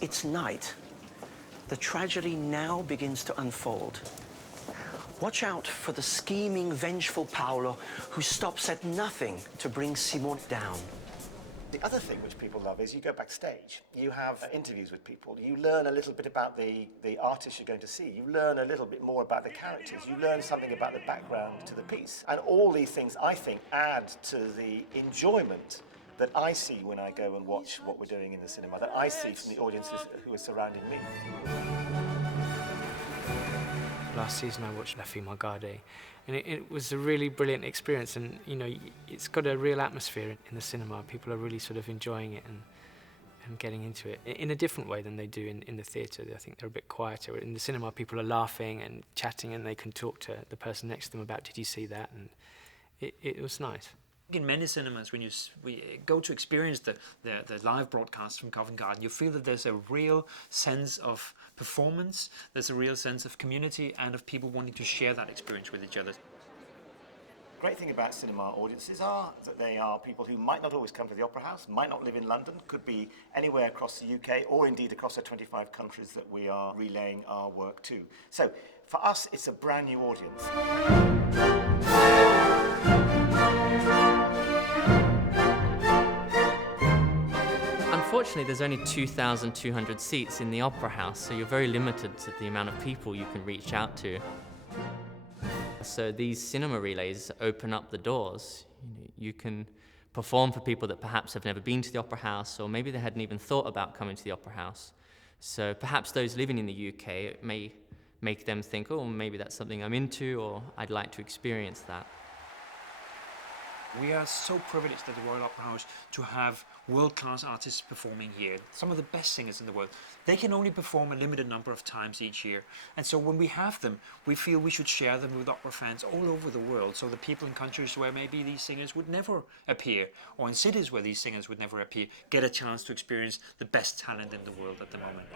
It's night. The tragedy now begins to unfold. Watch out for the scheming, vengeful Paolo who stops at nothing to bring Simone down. The other thing which people love is you go backstage, you have interviews with people, you learn a little bit about the artists you're going to see, you learn a little bit more about the characters, you learn something about the background to the piece. And all these things, I think, add to the enjoyment that I see when I go and watch what we're doing in the cinema, that I see from the audiences who are surrounding me. Last season I watched La Fille Margade, and it was a really brilliant experience, and you know, it's got a real atmosphere in the cinema. People are really sort of enjoying it and getting into it in a different way than they do in the theatre. I think they're a bit quieter. In the cinema people are laughing and chatting, and they can talk to the person next to them about, did you see that? And it was nice. In many cinemas, when we go to experience the live broadcast from Covent Garden, you feel that there's a real sense of performance, there's a real sense of community and of people wanting to share that experience with each other. The great thing about cinema audiences are that they are people who might not always come to the Opera House, might not live in London, could be anywhere across the UK or indeed across the 25 countries that we are relaying our work to. So for us, it's a brand new audience. Unfortunately, there's only 2,200 seats in the Opera House, so you're very limited to the amount of people you can reach out to. So these cinema relays open up the doors. You can perform for people that perhaps have never been to the Opera House, or maybe they hadn't even thought about coming to the Opera House. So perhaps those living in the UK, it may make them think, oh, maybe that's something I'm into, or I'd like to experience that. We are so privileged at the Royal Opera House to have world-class artists performing here. Some of the best singers in the world. They can only perform a limited number of times each year. And so when we have them, we feel we should share them with opera fans all over the world, so the people in countries where maybe these singers would never appear, or in cities where these singers would never appear, get a chance to experience the best talent in the world at the moment.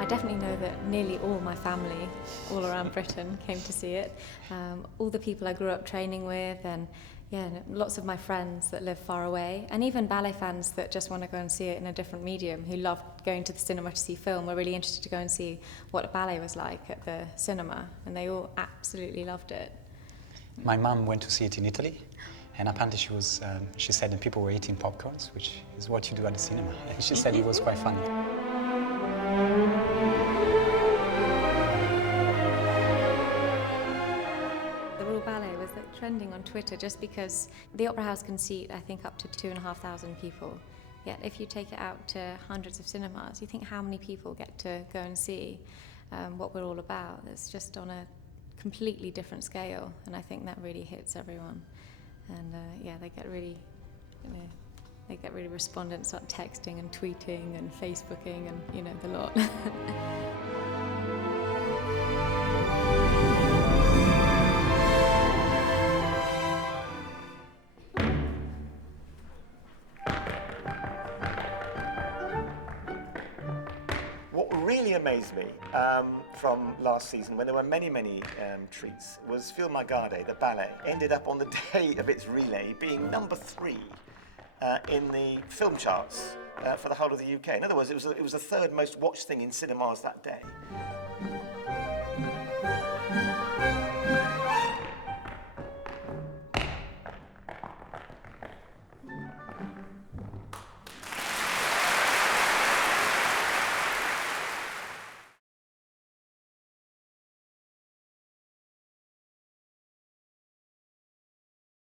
I definitely know that nearly all my family, all around Britain, came to see it. All the people I grew up training with, and yeah, lots of my friends that live far away, and even ballet fans that just want to go and see it in a different medium, who love going to the cinema to see film, were really interested to go and see what a ballet was like at the cinema, and they all absolutely loved it. My mum went to see it in Italy, and apparently she said that people were eating popcorns, which is what you do at the cinema, and she said it was quite funny. The Royal Ballet was trending on Twitter just because the Opera House can seat, I think, up to 2,500 people. Yet if you take it out to hundreds of cinemas, you think how many people get to go and see what we're all about. It's just on a completely different scale, and I think that really hits everyone. And yeah, they get really, respondent, start texting and tweeting and Facebooking and, the lot. What really amazed me from last season, when there were many treats, was Fille Margade, the ballet, ended up on the day of its relay being number 3 in the film charts for the whole of the UK. In other words, it was the third most watched thing in cinemas that day.